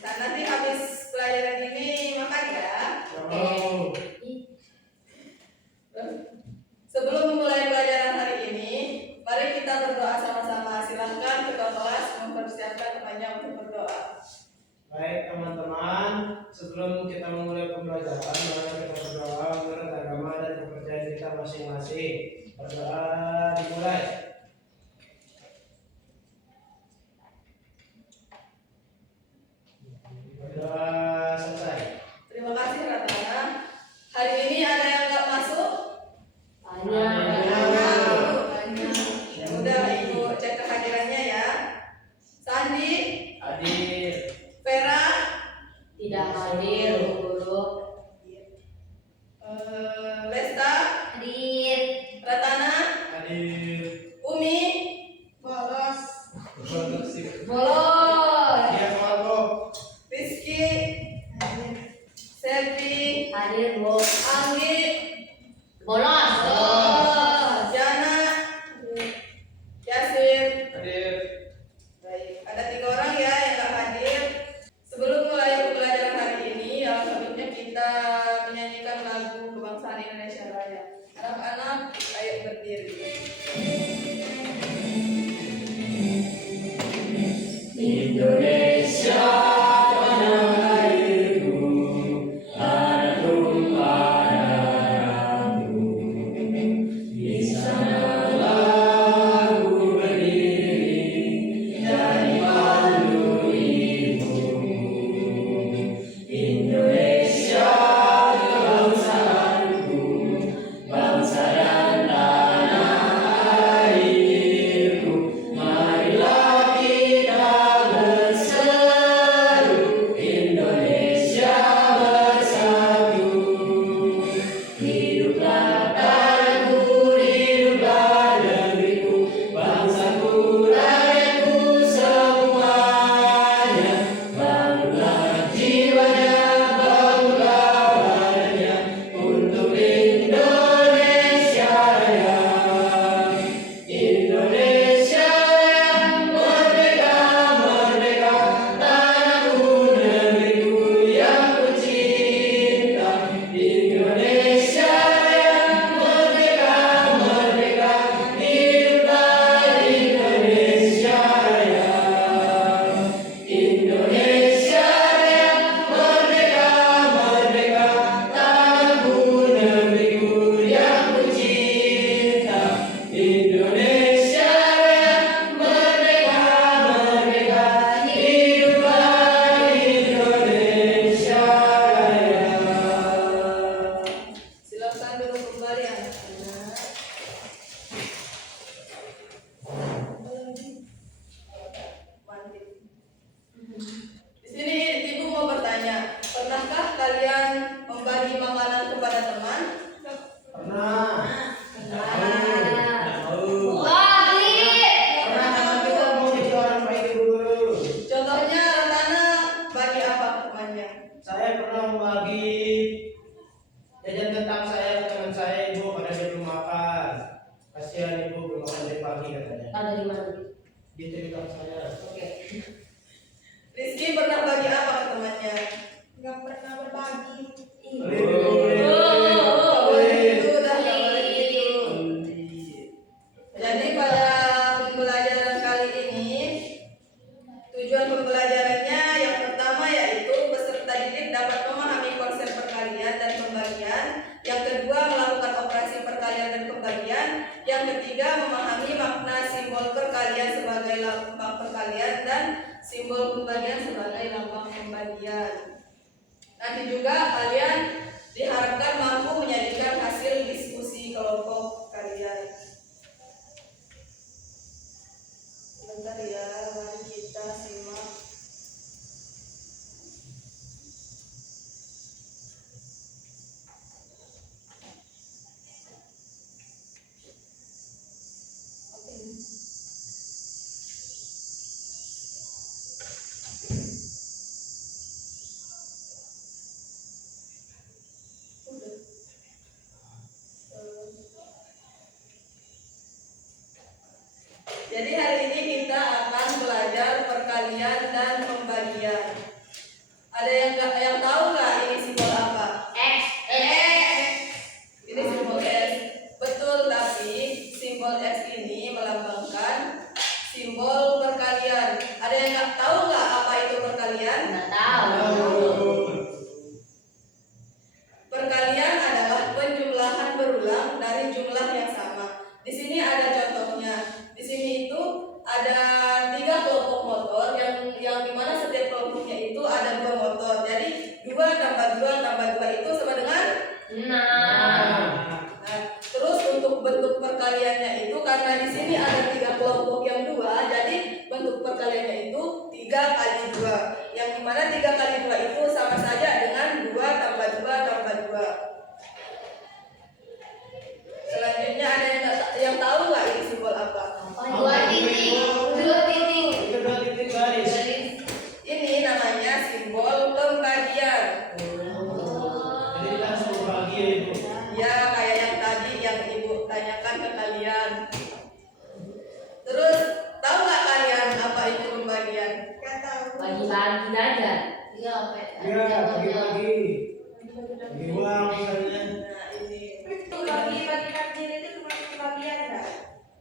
Dan nanti habis pelajaran ini makan ya. Sebelum memulai pelajaran hari ini, mari kita berdoa sama-sama. Silakan ketua kelas mempersiapkan temannya untuk berdoa. Baik teman-teman, sebelum kita memulai pembelajaran, mari kita berdoa menurut agama dan kepercayaan kita masing-masing. Berdoa dimulai. Berdoa selesai. Terima kasih Ratana. Hari ini ada yang nggak masuk? Banyak. Ya udah, Ibu cek kehadirannya ya. Sandi, Hadir. Vera, Tidak hadir, guru. Lesta, Hadir. Ratana, Hadir. Umi, bolos, Bolos. Dia kelompok. Rizky, Selvi, Hadir, Bu. Anggi, Bolos. Jana, Yasir. Hadir. Baik, ada 3 orang ya yang nggak hadir. Sebelum mulai pembelajaran hari ini, selanjutnya kita menyanyikan lagu kebangsaan Indonesia Raya. Anak-anak, ayo berdiri. Indonesia tanah airku, tanah tumpah darahku. Di sanalah aku berdiri, jadi malu ibumu. Indonesia kebangsaanku, bangsa dan tanah airku. Marilah kita berseru, Indonesia bersatu. Hiduplah tanahku, hiduplah negeriku, bangsaku, rakyatku semuanya. Bangunlah jiwanya, bangunlah badannya, untuk Indonesia Raya. Indonesia yang merdeka, merdeka, tanahku, negeriku yang kucinta. Indonesia yang merdeka, merdeka, hiduplah Indonesia Raya. Indonesia yang merdeka, merdeka, tanahku, negeriku yang kucinta. Indonesia yang merdeka, merdeka, hiduplah Indonesia Raya. Silakan duduk kembali anak-anak. Di sini Ibu mau bertanya, pernahkah kalian membagi makanan kepada teman? Pernah. Pernah karena kita mau jadi orang baik dulu. Contohnya Ratana bagi apa ke temannya? Saya pernah membagi jajan kentang saya ke teman saya, ibu, pada dia belum makan. Kasihan ibu belum makan dari pagi katanya. Tahu dari mana? Di cerita saya. Oke. Rizky pernah bagi apa ke temannya? Nggak pernah berbagi. Itu udah nggak boleh gitu. Jadi pada pembelajaran kali ini, tujuan pembelajarannya yang pertama yaitu peserta didik dapat memahami konsep perkalian dan pembagian. Yang kedua, melakukan operasi perkalian dan pembagian. Yang ketiga, memahami makna simbol perkalian sebagai lambang perkalian dan simbol pembagian sebagai lambang pembagian. Nanti juga kalian diharapkan mampu menyajikan hasil diskusi kelompok kalian. Sebentar ya, mari kita simak. Jadi hari ini kita akan Ada yang tahu nggak ini simbol apa? X. Ini simbol S. Betul, tapi simbol S ini melambangkan simbol perkalian. Ada yang nggak tahu nggak apa itu perkalian? Nggak tahu. Perkalian adalah penjumlahan berulang dari jumlah yang sama. Di sini ada contohnya. Di sini itu ada 3 kelompok motor yang dimana setiap kelompoknya itu ada 2 motor. Jadi 2 tambah 2 tambah 2 itu sama dengan 6. Nah, terus untuk bentuk perkaliannya itu karena di sini ada 3 kelompok yang 2, jadi bentuk perkaliannya itu 3 kali 2. Yang dimana 3 kali 2 itu sama saja dengan 2 tambah 2 tambah 2. Selanjutnya ada yang tahu nggak ini simbol apa? 2 titik. 2 titik. Itu 2 titik garis. Ini namanya simbol pembagian. Jadi langsung bagi ya Ibu. Ya, kayak yang tadi yang Ibu tanyakan ke kalian. Terus tahu nggak kalian apa itu pembagian? Nggak tahu. Bagi-bagi saja. Iya, Ya, bagi-bagi. Bagi uang misalnya. Nah, ini Bagi-bagi takdir itu cuma pembagian nggak?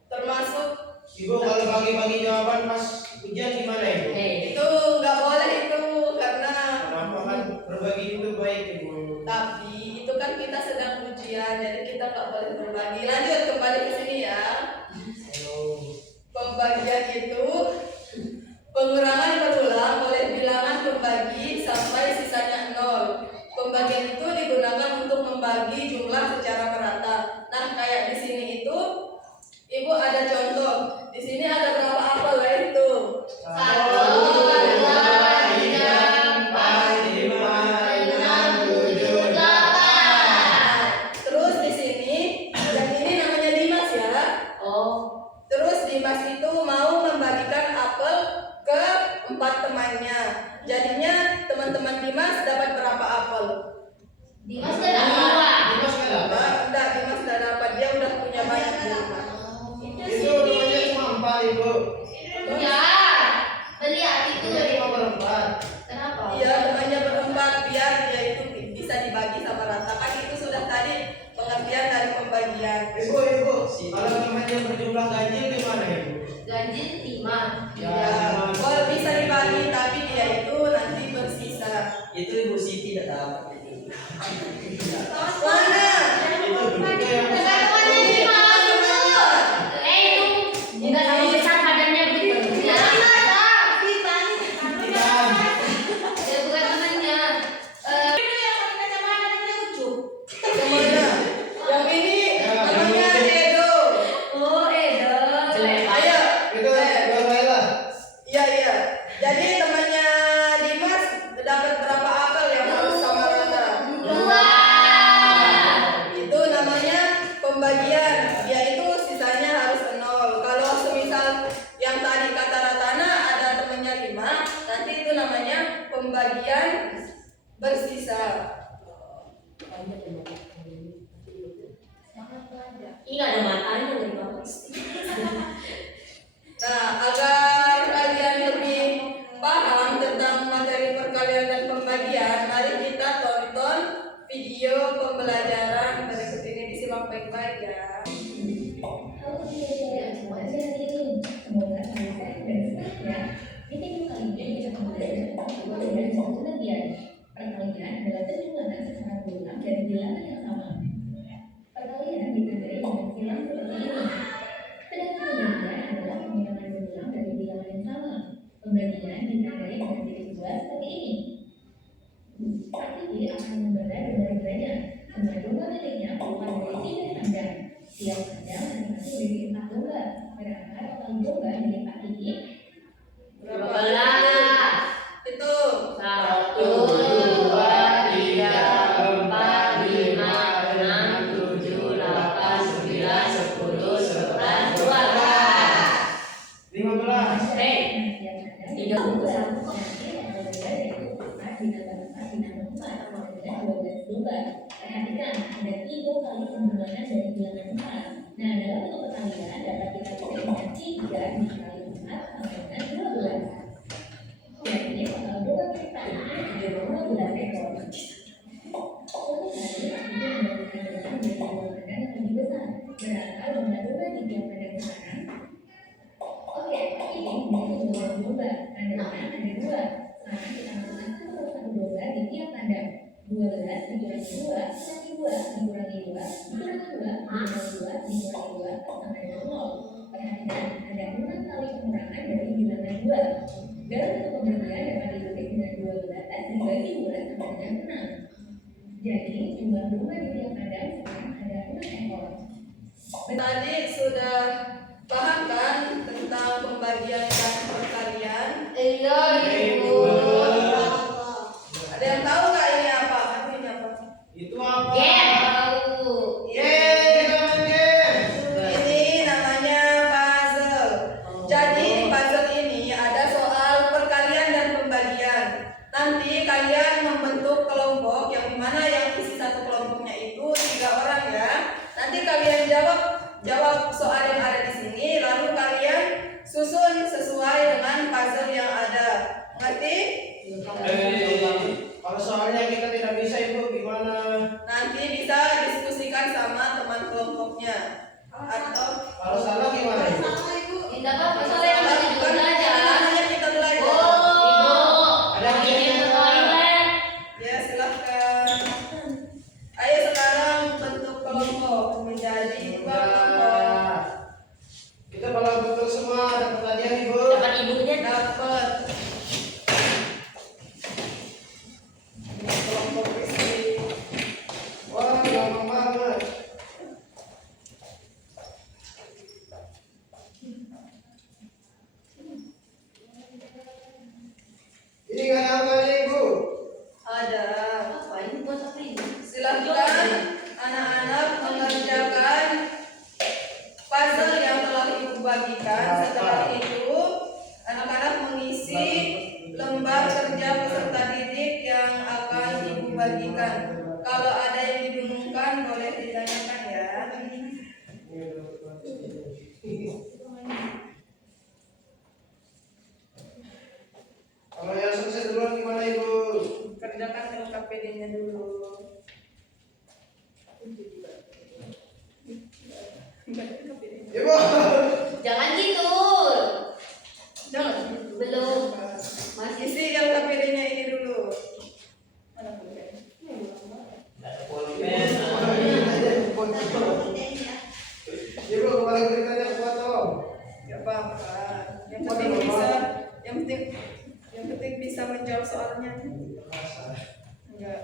termasuk Ibu kalau bagi-bagi jawaban pas ujian gimana Ibu? itu nggak boleh itu karena Kenapa kan berbagi itu baik Ibu? tapi itu kan kita sedang ujian jadi kita nggak boleh berbagi. Lanjut kembali ke sini ya. Oh. Pembagian itu pengurangan berulang oleh bilangan pembagi sampai sisanya 0. Pembagian itu digunakan untuk membagi jumlah secara merata. Nah, kayak di sini itu Ibu ada contoh. Di sini ada berapa apel ya itu? 1, 2, 3, 4, 5, 6, 7, 8. Terus di sini yang ini namanya Dimas ya. Oh, Terus Dimas itu mau membagikan apel ke 4 temannya. Jadinya teman-teman Dimas dapat berapa apel? Dimas nggak dapat. Dimas nggak dapat. Enggak, Dimas nggak dapat. Dia udah punya banyak di rumah. Itu namanya cuma 4 Ibu. Ya, lihat itu dari Cuma berempat. kenapa? Iya, temannya berempat biar dia itu bisa dibagi sama rata. Kan itu sudah tadi pengertian dari pembagian. Ibu, kalau namanya berjumlah ganjil gimana Ibu? Ganjil 5. Ya, boleh bisa dibagi tapi dia itu nanti bersisa. Itu Ibu Siti tidak dapat. Mana? Teman-temannya 5 itu. Itu nggak sama besar badannya begitu. Ya, ya bukan temannya. Yang mana? Yang ini namanya Edo. Oh, Edo. Jelek. Ayo. Itu Laila. Iya, iya. Jadi temannya Dimas dapat berapa apel yang harus sama rata? 2. Itu namanya pembagian. Dia itu sisanya harus 0. Kalau semisal yang tadi kata Ratana ada temannya 5, nanti itu namanya pembagian bersisa. Ini nggak ada matanya dari bawah. Nah, agar kalian lebih paham tentang materi perkalian dan pembagian, mari kita tonton video pembelajaran berikut ini. Disimak baik-baik ya. Kalau tidak semuanya hari ini, semoga selesai dan seterusnya. Di video kali ini kita akan belajar tentang perbedaan satu bagian. Perkalian adalah penjumlahan secara berulang dari bilangan yang sama. Perkalian ditandai dengan silang seperti ini. Sedangkan pembagian adalah pengurangan berulang dari bilangan yang sama. Pembagian ditandai dengan titik 2 seperti ini. Saat ini akan membaca gambar-gambarnya. Semua jumlah titiknya keluar dari titik pandang. Tiap pandang masing-masing memiliki 4 domba. Berangkat total domba dilipat ini. Berapa? 12. Itu 1, 2, 3, 4, 5, 6, 7, 8, 9, 10, 11, 12. 15. Tiga puluh satu. Perhatikan, ada 3 kali penjumlahan dari bilangan 4. Nah, dalam bentuk perkalian dapat kita tulis dengan 3 dikali 4 sama dengan 12. Jadi, total domba kita ini 3 domba 12 di tiap kandang. 12 dikurangi 2 dikurangi 2 dikurangi 2 dikurangi 2 dikurangi 2 dikurangi 2 sama dengan 0. Perhatikan, ada 6 kali pengurangan dari bilangan 2. Dalam bentuk pembagian dapat ditulis dengan 12 dibagi 2 sama dengan 6. Jadi jumlah domba di tiap kandang sekarang ada 6 ekor. Tadi sudah paham kan tentang pembagian dan perkalian? Iya, Ibu. Ada yang tahu nggak ini apa? Ini apa? Itu apa? Game tahu. Yeay, kita main game. Ini namanya puzzle. Jadi di puzzle ini ada soal perkalian dan pembagian. Nanti kalian membentuk kelompok yang dimana yang isi satu kelompoknya itu 3 orang ya. Nanti kalian jawab soal yang ada di sini, lalu kalian susun sesuai dengan puzzle yang ada. Ngerti? Kalau soalnya kita tidak bisa itu gimana? Nanti bisa diskusikan sama teman kelompoknya. Atau Kalau salah gimana? Tidak apa-apa, soalnya yang masih kan belajar. namanya kita belajar. Oh, Ada ini yang ke toilet. Ya silahkan. Ayo sekarang bentuk kelompok menjadi 2 kelompok. Udah. Kita kalau betul semua dapat hadiah Ibu. Dapat ibunya. Dapat kelompok isi. Wah, gampang banget. Ini nggak ada apa nih Ibu? Ada. Apa ini buat apa ini? Silahkan anak-anak mengerjakan puzzle yang telah ibu bagikan. Setelah itu anak-anak mengisi lembar kerja peserta didik yang akan ibu bagikan. Kalau ada yang dibingungkan boleh ditanyakan ya. Kalau yang sukses duluan gimana Ibu? Kerjakan LKPD-nya dulu. Ibu. Jangan gitu. Jangan. Belum. Masih Isi LKPD-nya ini dulu. Ibu kemarin beritanya foto. Gak apa-apa. Yang penting bisa menjawab soalnya. Enggak.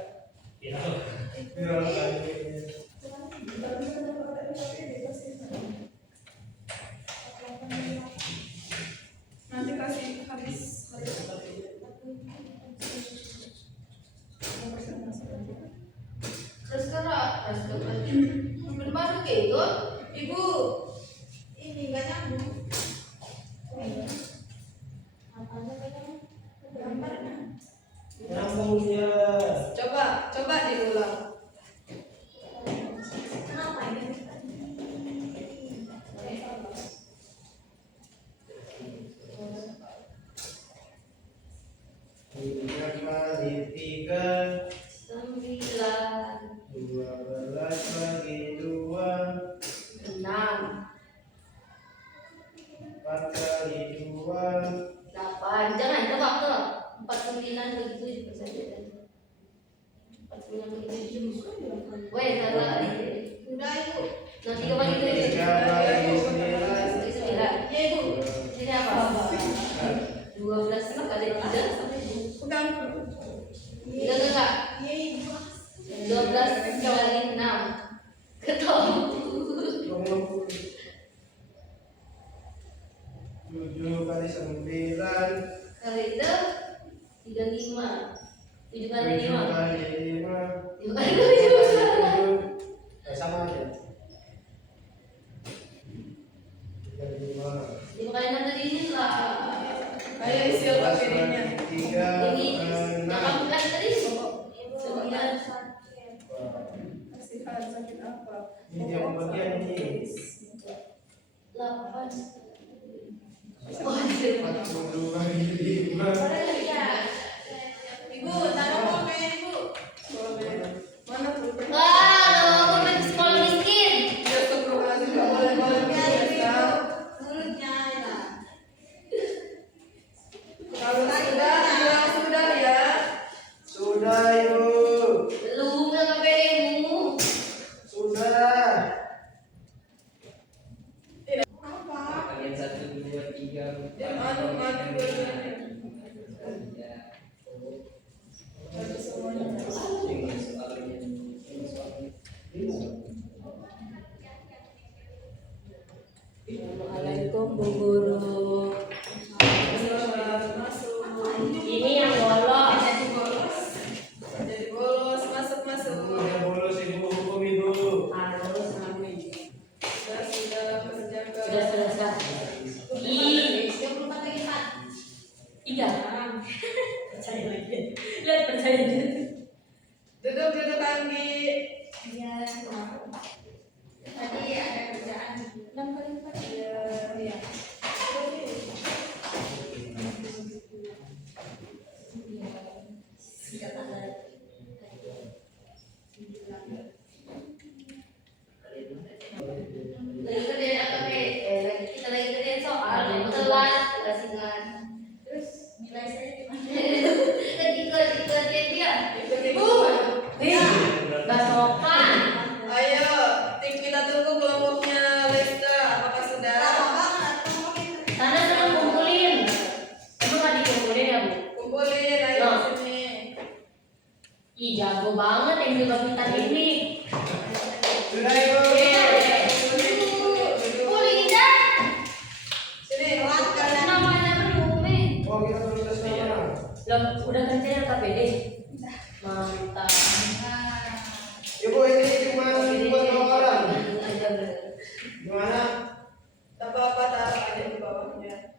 Nanti kasih habis. terus baru gitu. Ibu, Ini nggak nyambung. Nyambung ya. coba diulang. Kenapa ini? Tiga kali 3, 9, 12 bagi 2, 6, 4 kali 2, 8. Jangan tebak tuh. 49 begitu juga saja. 49 begitu juga. Weh, salah. Udah Ibu. Nanti kembali ke 3 bagi 9, 9. Ya Ibu. Ini apa? 12 kali 3. Pegang. Enggak. Ya Ibu. 12 kali 6. Ketemu. 7 kali 9, Kali itu 35. 7 kali 7 5. kali 5, 5 kali 7. sama aja. 3 kali 5, 5 kali 6 tadi ini lah. Ayo isi LKPD-nya. 3, Ini 6. 8 kali tadi. Ibu. 9. Kasihan sakit apa? Ini yang bagian ini. 8. 40 bagi 5. Ibu, taruh pulpen Ibu. Boleh. Mana pulpen? Wah, pulpen sekolah miskin. Ya astagfirullahaladzim, nggak boleh Ya bisa. Ibu. Mulutnya ya. Kalau sudah bilang sudah ya. Duduk Anggi. Iya. Tadi ada kerjaan 6 kali 4. Iya. Kita lagi kerjain soal telat kasihkan. Terus nilai saya gimana? Ketika dia nggak sopan. Ayo, tim kita tunggu kelompoknya Lesta. Apakah sudah? Sana sudah kumpulin. Emang nggak dikumpulin ya, Bu? Kumpulin, ayo Loh. sini. Ih, jago banget yang juga pintar ini. Sudah ibu. Sini, kelas kalian. Namanya Bumi. Oh kita belum tes nama. Loh, udah kerja KPD? Mantap. Ibu ini cuma buat 2 orang. Gimana? Tak apa-apa, taruh aja di bawahnya.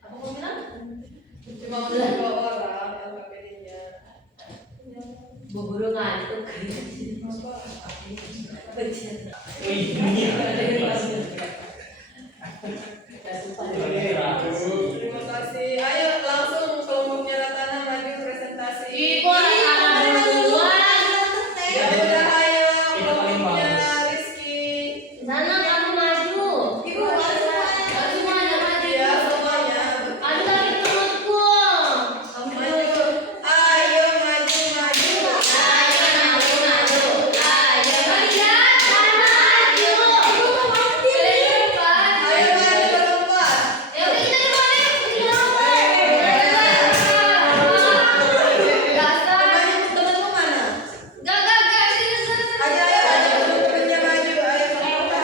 Apa mau bilang? Cuma untuk 2 orang LKPD-nya. Bu guru ngantuk. Terima kasih. Ayo langsung kelompoknya Ratana maju presentasi. Ibu anak-anak duluan. Ya udah ayo kelompoknya Rizky. Sana kamu maju. Ibu, Kamu semuanya maju. Ya semuanya. Aduh, lagi temanku. Maju. Ayo maju. Ayo maju. Ayo lihat sana maju. Depan. Ayo maju berempat. Ya udah kita Dasar. Temanmu mana? Gak sini. Ayo temennya maju. Ayo kelompok.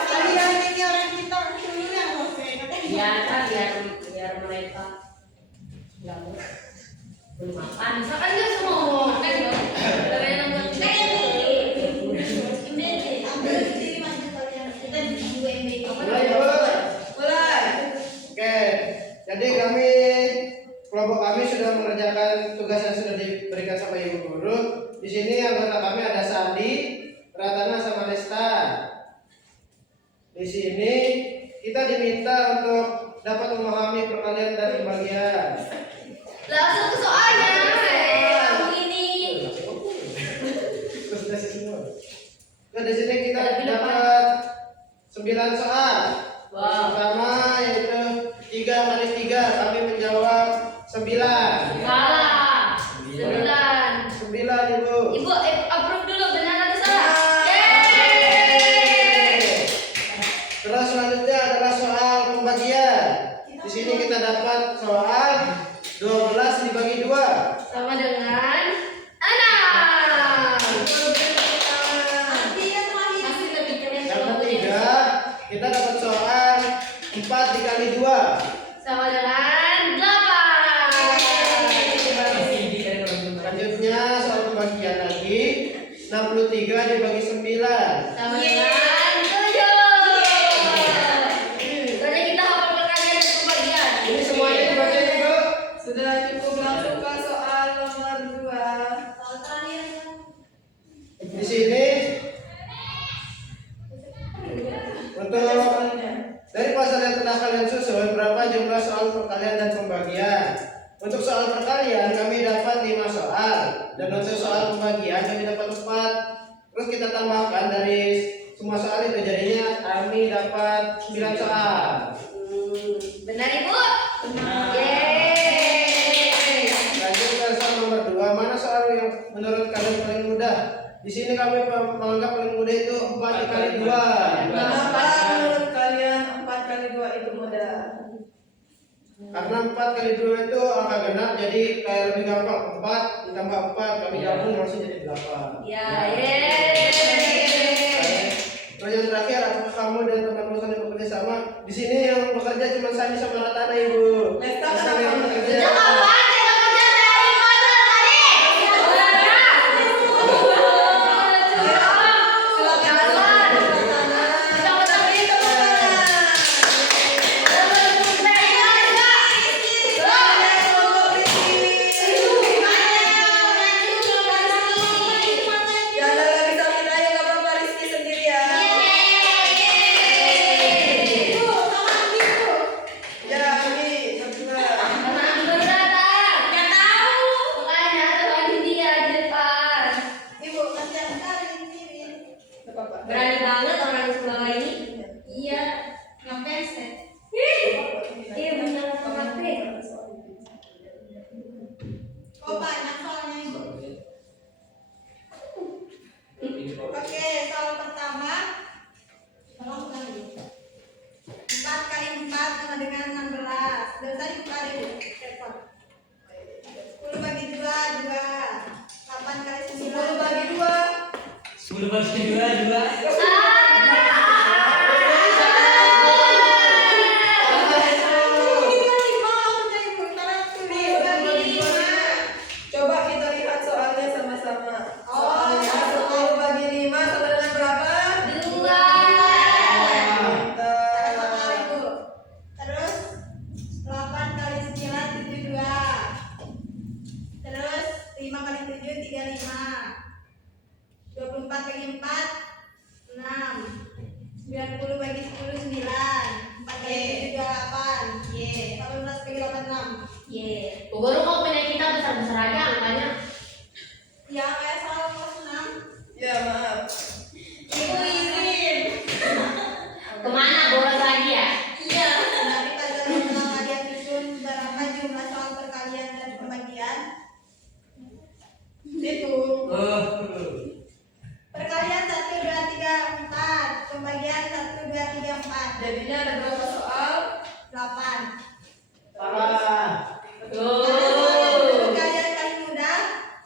Biar mereka belum makan. Misalkan dia semua ngomong kan Mulai ibu. Mulai. Oke, jadi kelompok kami sudah mengerjakan tugas yang sudah diberikan sama ibu guru. Di sini anggota kami ada Sandi, Ratana sama Lesta. Di sini kita diminta untuk dapat memahami perkalian dan pembagian. langsung ke soalnya. Kamu ini. Terus dari semua. Nah, di sini kita dapat 9 soal. Wow. Pertama yaitu 3 kali 3, kami menjawab 9. Salah. 9. 9 ibu. Ibu approve dulu benar atau salah? Terus selanjutnya adalah soal pembagian. Di sini kita dapat soal 12 dibagi 2. Sama dengan 6. Masih lebih keren Yang kalau ketiga kita dapat soal 4 dikali 2. sama dengan 8. Selanjutnya soal pembagian lagi 63 dibagi 9. Sama dengan 7. Karena kita hafal perkalian dan pembagian. Ini semuanya dibaca ibu. Sudah cukup, langsung ke soal nomor 2. Di sini untuk dari pasal yang telah kalian susun berapa jumlah soal perkalian dan pembagian. Untuk soal perkalian kami dapat 5 soal dan untuk soal pembagian kami dapat 4. Terus kita tambahkan dari semua soal itu jadinya kami dapat 9 soal. Benar Ibu? Yeay. Lanjut ke soal nomor 2. Mana soal yang menurut kalian paling mudah? Di sini kami menganggap paling mudah itu 4 dikali 2. Kenapa menurut kalian 4 kali 2 itu mudah? Karena 4 kali 2 itu angka genap, jadi kayak lebih gampang. 4 ditambah 4 kami gabung langsung jadi 8. Ya, yeay. Terus yang terakhir, apakah kamu dan teman-teman saling bekerja sama? Di sini yang bekerja cuma Sani sama Ratana ibu. Lesta Di sini kenapa yang bekerja? Sejak kapan kita kerja dari mana tadi? banyak soalnya Ibu. Oke, soal pertama. Tolong ulang Ibu. 4 kali 4 sama dengan 16. Dan tadi buka Ibu. Repot. 10 bagi 2, 2. 8 kali 9. 10 bagi 2. 10 bagi 2, 2. Coba kita lihat soalnya sama-sama. Oh, Soalnya 10 bagi 5 sama dengan berapa? 2. Sama Ibu. Terus 8 kali 9 72. Terus 5 kali 7 35. 24 bagi 4 6. 90 bagi 10 9. 4 kali 7 28. Ye. 18 bagi 8 6. Ye. Baru kau pindah kita besar-besar aja angkanya. Ya kayak soal kelas 6. Ya, maaf. Ibu izin. Kemana bolos lagi ya? Iya. Dari pelajaran tentang kalian susun berapa jumlah soal perkalian dan pembagian? Hitung. Perkalian 1 2 3 4. Pembagian 1 2 3 4. Jadinya ada berapa soal? 8. Salah. Perkalian paling mudah.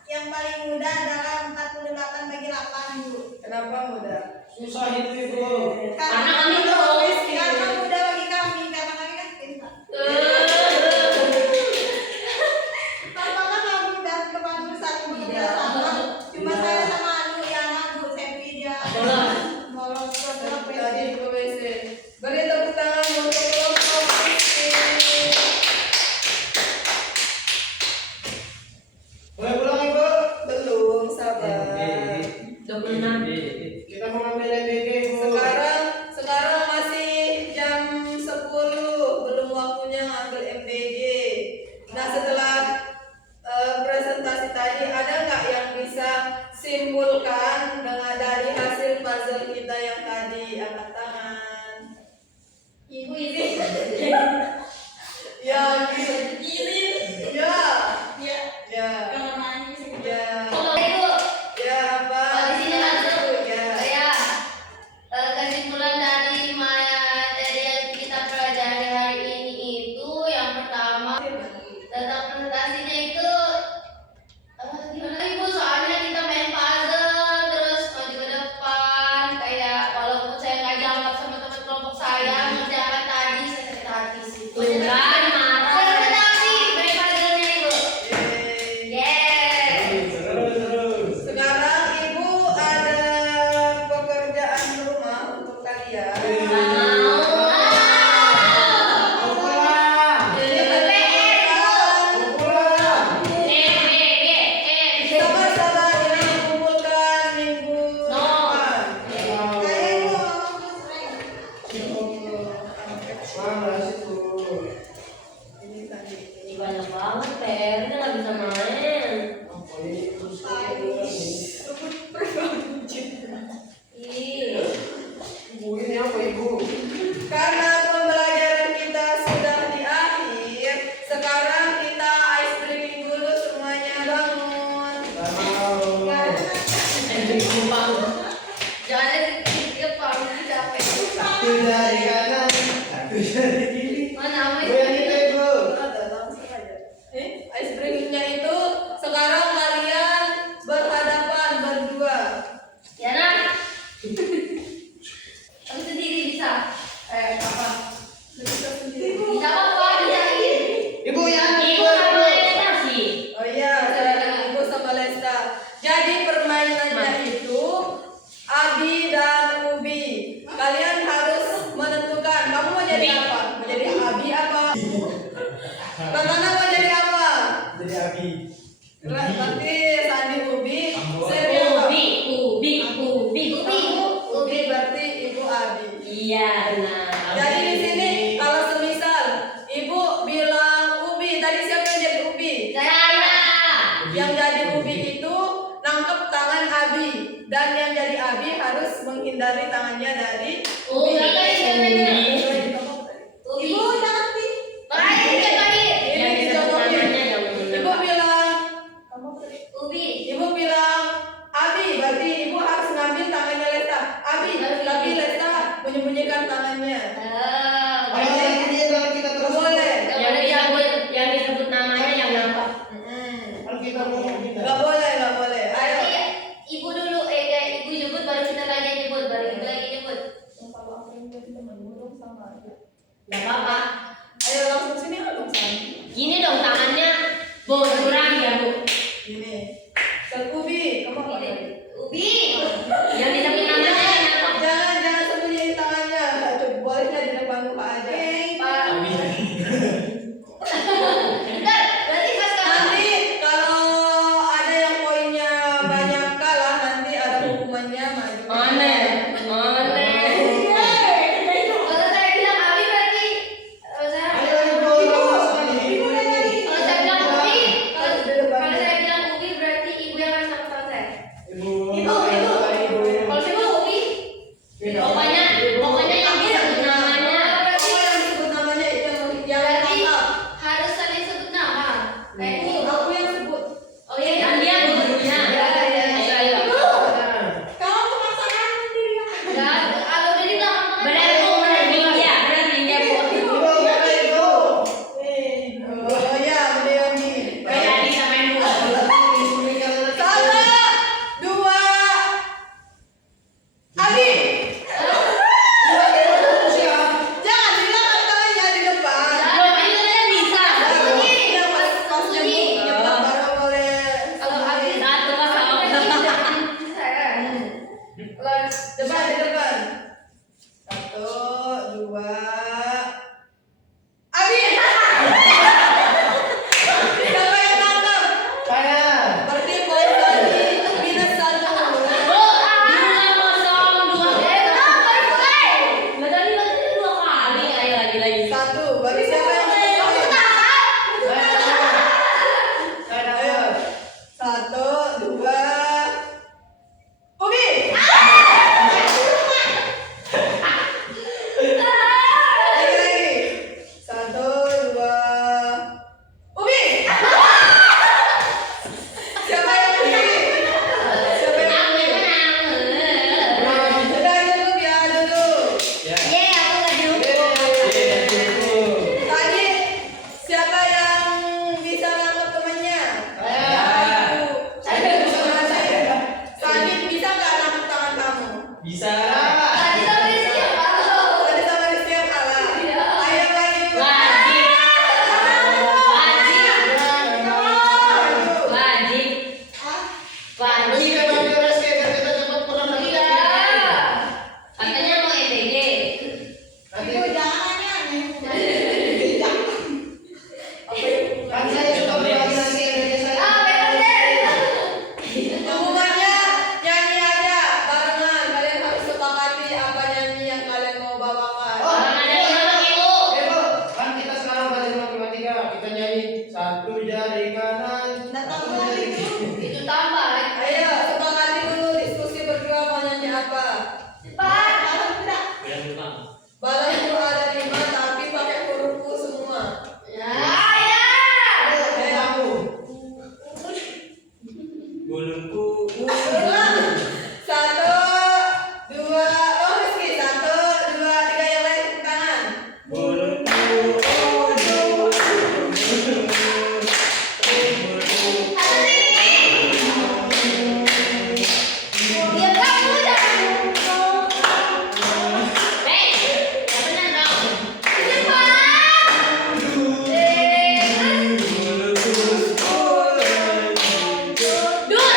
Yang paling mudah adalah 48 bagi 8, Bu. Kenapa mudah? Susah itu Ibu. Karena kami mudah tulis, bagi- karena mudah bagi kami, karena kami kan pintar. Papa kan nggak mudah kemarin satu bekerja sama. Cuma saya sama Anu Yana, Bu Septi dia bolos ke Tadi ke WC. Beri tepuk tangan untuk kelompok Rizky. Boleh pulang Ibu? Belum, sabar. 26. Kita mau ngambil MBG Ibu. Sekarang masih jam 10, belum waktunya ngambil MBG. Nah, setelah presentasi tadi, ada nggak yang bisa simpulkan dengan dari hasil puzzle kita yang tadi? Angkat tangan. Ibu izin. Ya, izin. Ya, Ya, ya, kalau main bisa gitu. ya, Tunggu Ibu. ya, apa? Oh, di sini masuk. Ya. Saya kesimpulan dari materi yang kita pelajari hari ini itu yang pertama tentang presentasinya itu gimana Ibu, soalnya kita main puzzle terus maju ke depan kayak walaupun saya nggak jawab sama teman kelompok saya mengerjakan tadi saya sakit hati sih. Bukan marah. Sakit hati main puzzle-nya Ibu. Yeay. Yes. Terus. Sekarang Ibu ada pekerjaan rumah untuk kalian. Mau. Mau pulang. Jadi kumpulkan, Mau pulang. sabar-sabar ini dikumpulkan minggu depan. Saya Ibu mau sering. Malas Ibu. Ini tadi. Ini banyak banget PR-nya nggak bisa main. Apa ini terus Ih. Ibu ini apa Ibu? Karena pembelajaran kita sudah di akhir, sekarang kita ice breaking dulu semuanya, bangun. Tahu. Jangan dia pamit capek. Aku dari kanan, aku dari kiri. Mana Ibu yang itu Ibu. Ada langsung aja. Ice breakingnya itu sekarang kalian berhadapan berdua. Ya nak. Kamu sendiri bisa. Apa? Bisa sendiri. Bisa apa? Bisa ini. Ibu yang Ibu sama Lesta sih. Oh iya, saya Ibu sama Lesta. Jadi permainannya itu Abi dan Ubi. Kalian harus menentukan kamu mau jadi apa? Mau jadi Abi apa? Ratana mau jadi apa? jadi Abi. Berarti Sandi Ubi. Saya apa? Kamu Ubi berarti Ibu Abi. Iya benar. Jadi di sini kalau semisal Ibu bilang Ubi, tadi siapa yang jadi Ubi? Saya. Yang jadi Ubi itu nangkep tangan Abi dan yang jadi Abi harus menghindari tangannya dari Oh, Ubi. kakak ini. Ibu jangan Makanya dia tadi. Ini Yang bisa dicontohin. tangannya yang Ibu bilang Nggak boleh, nggak boleh. Ayo. Berarti ibu dulu, ibu nyebut baru kita lagi nyebut, baru kita lagi nyebut. Kalau aku yang jadi teman dong sama aja. Gak apa-apa. Ayo langsung sini dong, San. Gini dong tangannya, Bu, curang ya Bu. Gini. San Ubi, kamu apa tadi? Ubi, yang di samping namanya apa? Jangan sembunyiin tangannya. Coba bolehnya di depan muka aja. Pak. Bentar, berarti pas kamu Nanti kalau ada yang poinnya banyak kalah, nanti ada hukumannya maju. kalau saya bilang Abi berarti saya Ayo, bro, sekali. kalau saya bilang Ubi, kalau Di depan. kalau saya bilang Ubi berarti ibu yang harus sama sama saya. Ibu. Kalau saya bilang Ubi, pokoknya yang disebut namanya. Kamu yang sebut namanya itu yang Berarti lengkap. harus saling sebut nama. Kayak ini. Aku yang sebut. Oh iya, kan dia gurunya. Ayo. Kamu penasaran sendiri ya? Ya, kalau udah di belakang benar Bu, benar Ninja Bu. Ibu, boleh, Ibu. Oh ya, beneran nih. Kayak tadi samain Bu. 1, 2, Abi. Jangan di belakang tangannya di depan. Kalau ini katanya bisa. Iya, pas nyebut baru boleh. Kalau Abi satu pas sama saya. Depan di depan. 1, 2. Abi. Siapa yang nangkep? Saya. Berarti poin tadi minus 1. Bu, 2-0-2. Kenapa mulai? Nggak tadi katanya 2 kali. Ayo lagi. 1. Bagi siapa yang nangkep? Saya Ayo. dapat. 1, 2. Ubi. Lagi. 1, 2. Ubi. Siapa yang Ubi? Siapa yang Ubi? Udah dulu ya dulu. Yeay, aku nggak dihukum. Tadi siapa yang bisa nangkep temannya? Tadi bisa nggak nangkep tangan kamu? Bisa. Tadi sama Rizky apa? Tadi sama Rizky yang kalah. Ayo lagi. Wajib. Ini kan bagi Reski, biar kita cepat pulang dari Iya. sini. Katanya mau ETG. Nanti Ibu jangan aneh. kan saya suka berbagi nanti energi saya. Hubungannya nyanyi aja barengan. Kalian harus sepakati apa nyanyi yang kalian mau bawakan. Oh, Orang ada yang nolak ibu. Ibu, kan kita sekarang belajar matematika. Kita nyanyi satu jari kanan. Datang satu lagi jari tuh. kiri. Itu tambah. Ayo sepakati dulu diskusi berdua mau nyanyi apa. Cepat. Kalau tidak, Yang utang. Balonku ada 5 tapi pakai hurufku semua. Ya. Ayo, kamu. Bulungku. 1, 2. Oh Rizky. 1, 2, 3 yang lain tepuk tangan. Bulungku. Dia kamu dah. Hei, yang benar dong. Cepat. Dua.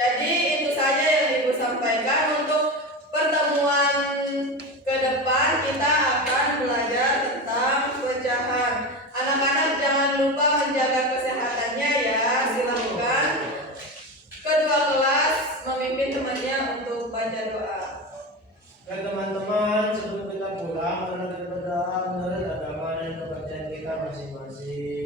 Jadi itu saja yang Ibu sampaikan. Untuk pertemuan ke depan kita akan belajar tentang pecahan. Anak-anak jangan lupa menjaga kesehatannya ya. Silakan kedua kelas memimpin temannya untuk baca doa. Dan teman-teman, sebelum kita pulang, mari kita berdoa menurut agama dan kepercayaan kita masing-masing.